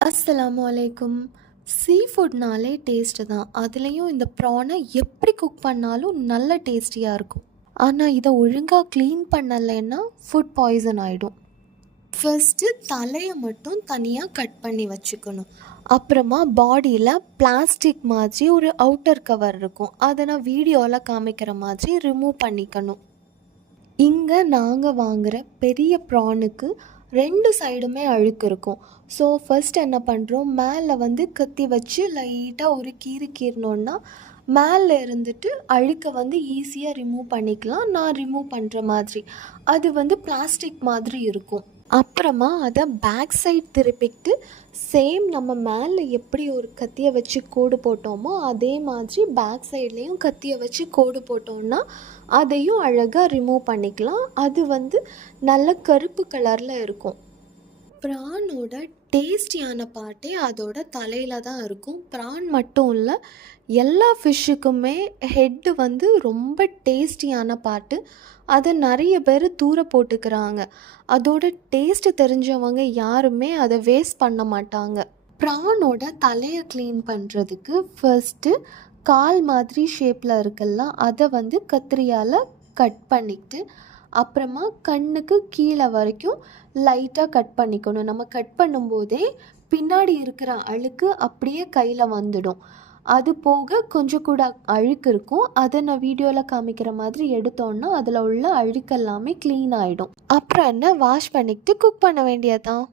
அஸ்ஸலாமு அலைக்கும். சீ ஃபுட்னாலே டேஸ்ட்டு தான். அதுலேயும் இந்த ப்ரானை எப்படி குக் பண்ணாலும் நல்ல டேஸ்டியாக இருக்கும். ஆனால் இதை ஒழுங்காக க்ளீன் பண்ணலைன்னா ஃபுட் பாய்சன் ஆகிடும். ஃபஸ்ட்டு தலையை மட்டும் தனியாக கட் பண்ணி வச்சுக்கணும். அப்புறமா பாடியில் பிளாஸ்டிக் மாதிரி ஒரு அவுட்டர் கவர் இருக்கும். அதை நான் வீடியோவில் காமிக்கிற மாதிரி ரிமூவ் பண்ணிக்கணும். இங்கே நாங்கள் வாங்குகிற பெரிய ப்ரானுக்கு 2 சைடுமே அழுக்கு இருக்கும். ஸோ ஃபர்ஸ்ட் என்ன பண்ணுறோம், மேலே கத்தி வச்சு லைட்டாக ஒரு கீறினோன்னா மேலே இருந்துட்டு அழுக்கை ஈஸியாக ரிமூவ் பண்ணிக்கலாம். நான் ரிமூவ் பண்ணுற மாதிரி அது பிளாஸ்டிக் மாதிரி இருக்கும். அப்புறமா அதை பேக் சைட் திருப்பிக்கிட்டு சேம் நம்ம மேலே எப்படி ஒரு கத்தியை வச்சு கோடு போட்டோமோ அதே மாதிரி பேக் சைட்லேயும் கத்தியை வச்சு கோடு போட்டோம்னா அதையும் அழகாக ரிமூவ் பண்ணிக்கலாம். அது நல்ல கருப்பு கலரில் இருக்கும். ப்ரானோட டேஸ்டியான பார்ட்டே அதோட தலையில் தான் இருக்கும். ப்ரான் மட்டும் இல்லை, எல்லா ஃபிஷ்ஷுக்குமே ஹெட்டு ரொம்ப டேஸ்டியான பார்ட்டு. அதை நிறைய பேர் தூர போட்டுக்கிறாங்க. அதோட டேஸ்ட்டு தெரிஞ்சவங்க யாருமே அதை வேஸ்ட் பண்ண மாட்டாங்க. ப்ரானோட தலையை க்ளீன் பண்ணுறதுக்கு ஃபர்ஸ்ட்டு கால் மாதிரி ஷேப்பில் இருக்குல்ல, அதை கத்திரியால் கட் பண்ணிக்கிட்டு அப்புறமா கண்ணுக்கு கீழே வரைக்கும் லைட்டாக கட் பண்ணிக்கணும். நம்ம கட் பண்ணும்போதே பின்னாடி இருக்கிற அழுக்கு அப்படியே கையில் வந்துடும். அது போக கொஞ்சம் கூட அழுக்கு இருக்கும். அதை நான் வீடியோவில் காமிக்கிற மாதிரி எடுத்தோன்னா அதில் உள்ள அழுக்கெல்லாமே க்ளீன் ஆகிடும். அப்புறம் என்ன, வாஷ் பண்ணிக்கிட்டு குக் பண்ண வேண்டியதான்.